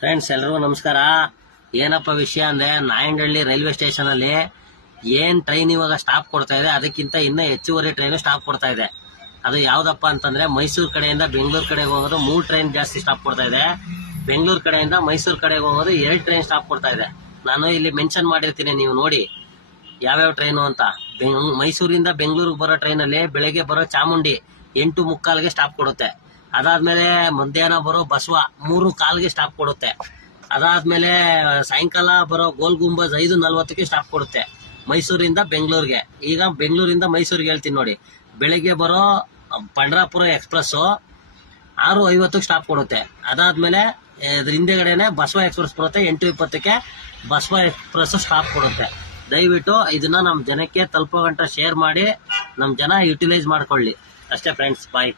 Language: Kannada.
ಫ್ರೆಂಡ್ಸ್ ಎಲ್ರಿಗೂ ನಮಸ್ಕಾರ. ಏನಪ್ಪ ವಿಷಯ ಅಂದ್ರೆ ನಾಯಂಡಹಳ್ಳಿ ರೈಲ್ವೆ ಸ್ಟೇಷನ್ ಅಲ್ಲಿ ಏನ್ ಟ್ರೈನ್ ಇವಾಗ ಸ್ಟಾಪ್ ಕೊಡ್ತಾ ಇದೆ ಅದಕ್ಕಿಂತ ಇನ್ನೂ ಹೆಚ್ಚುವರಿ ಟ್ರೈನ್ ಸ್ಟಾಪ್ ಕೊಡ್ತಾ ಇದೆ. ಅದು ಯಾವ್ದಪ್ಪ ಅಂತಂದ್ರೆ ಮೈಸೂರು ಕಡೆಯಿಂದ ಬೆಂಗಳೂರು ಕಡೆಗೆ ಹೋಗೋದು 3 ಟ್ರೈನ್ ಜಾಸ್ತಿ ಸ್ಟಾಪ್ ಕೊಡ್ತಾ ಇದೆ. ಬೆಂಗಳೂರು ಕಡೆಯಿಂದ ಮೈಸೂರು ಕಡೆಗೆ ಹೋಗೋದು 2 ಟ್ರೈನ್ ಸ್ಟಾಪ್ ಕೊಡ್ತಾ ಇದೆ. ನಾನು ಇಲ್ಲಿ ಮೆನ್ಷನ್ ಮಾಡಿರ್ತೀನಿ, ನೀವು ನೋಡಿ ಯಾವ್ಯಾವ ಟ್ರೈನು ಅಂತ. ಮೈಸೂರಿಂದ ಬೆಂಗಳೂರಿಗೆ ಬರೋ ಟ್ರೈನಲ್ಲಿ ಬೆಳಗ್ಗೆ ಬರೋ ಚಾಮುಂಡಿ 8:45ಗೆ ಸ್ಟಾಪ್ ಕೊಡುತ್ತೆ. ಅದಾದ್ಮೇಲೆ ಮಧ್ಯಾಹ್ನ ಬರೋ ಬಸವ 3:15ಗೆ ಸ್ಟಾಪ್ ಕೊಡುತ್ತೆ. ಅದಾದ್ಮೇಲೆ ಸಾಯಂಕಾಲ ಬರೋ ಗೋಲ್ ಗುಂಬಜ್ 5:40ಕ್ಕೆ ಸ್ಟಾಪ್ ಕೊಡುತ್ತೆ ಮೈಸೂರಿಂದ ಬೆಂಗಳೂರಿಗೆ. ಈಗ ಬೆಂಗಳೂರಿಂದ ಮೈಸೂರಿಗೆ ಹೇಳ್ತೀನಿ ನೋಡಿ. ಬೆಳಗ್ಗೆ ಬರೋ ಪಂಡ್ರಾಪುರ ಎಕ್ಸ್ಪ್ರೆಸ್ 6:50ಕ್ಕೆ ಸ್ಟಾಪ್ ಕೊಡುತ್ತೆ. ಅದಾದ್ಮೇಲೆ ಅದ್ರ ಹಿಂದೆಗಡೆನೆ ಬಸವ ಎಕ್ಸ್ಪ್ರೆಸ್ ಬರುತ್ತೆ 8:20ಕ್ಕೆ ಬಸವ ಎಕ್ಸ್ಪ್ರೆಸ್ ಸ್ಟಾಪ್ ಕೊಡುತ್ತೆ. ದಯವಿಟ್ಟು ಇದನ್ನ ನಮ್ಮ ಜನಕ್ಕೆ ತಲುಪೋ ಗಂಟ ಶೇರ್ ಮಾಡಿ ನಮ್ಮ ಜನ ಯುಟಿಲೈಸ್ ಮಾಡ್ಕೊಳ್ಳಿ ಅಷ್ಟೇ ಫ್ರೆಂಡ್ಸ್. ಬಾಯ್.